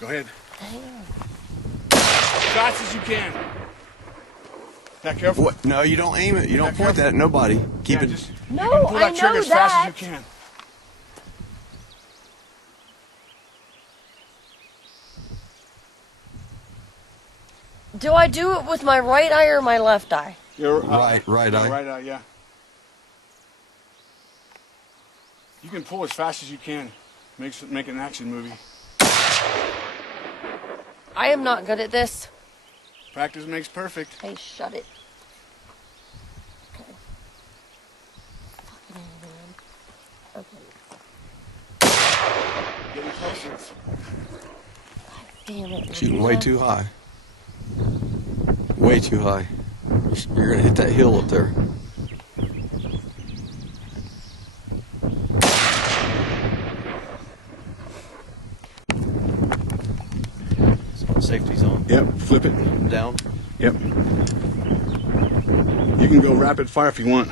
Go ahead. Damn. Fast as you can. That careful. What? No, you don't aim it. You don't point that at nobody. Keep it. Just, No, you can pull that I trigger know as fast that. as you can. Do I do it with my right eye or my left eye? Your right eye. Right eye, yeah. You can pull as fast as you can. Make an action movie. I am not good at this. Practice makes perfect. Hey, shut it. Okay. Fucking man. Okay. Getting closer. Damn it. Shooting way too high. Way too high. You're gonna hit that hill up there. So safety's on. Yep, flip it. Down. Yep. You can go rapid fire if you want.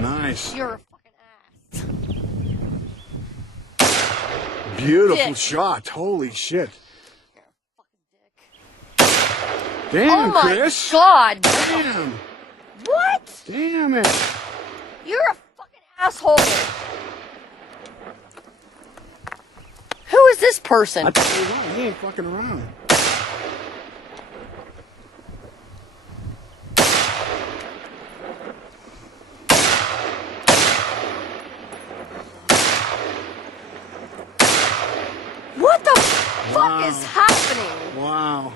Nice. You're a fucking ass. Beautiful Dick. shot. Holy shit. You're a fucking dick. Damn, Oh my Chris. god. Damn. What? Damn it. You're a fucking asshole. Who is this person? I tell you what, he ain't fucking around. What the fuck is happening? Wow.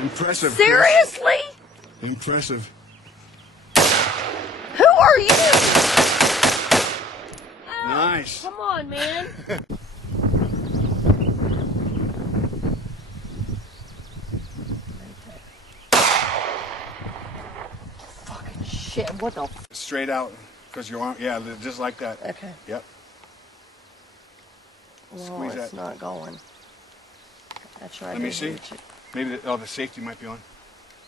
Impressive. Chris. Seriously? Impressive. Who are you? Nice. Come on, man. Fucking shit. What the f? Straight out. Because your arm, yeah, just like that. Okay. Yep. Well, Squeeze it's that. not going. I tried Let me to see. reach it. Maybe the safety might be on.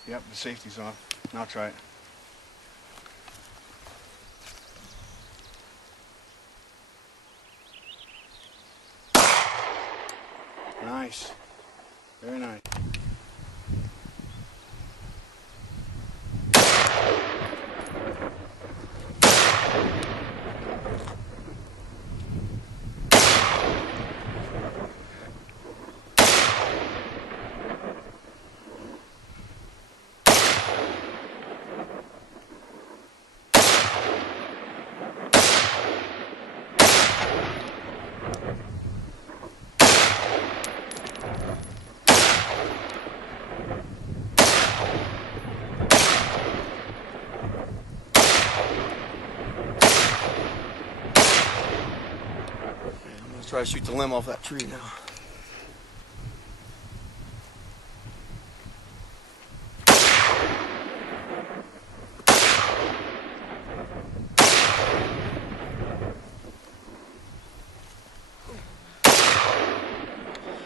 Yep, the safety's off. Now try it. Nice. Very nice. Let's try to shoot the limb off that tree now.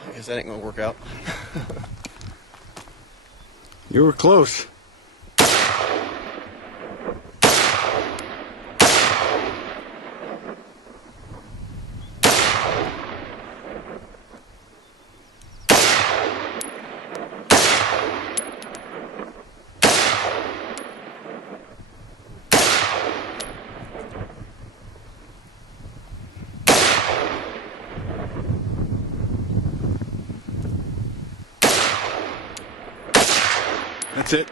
I guess that ain't gonna work out. You were close. That's it.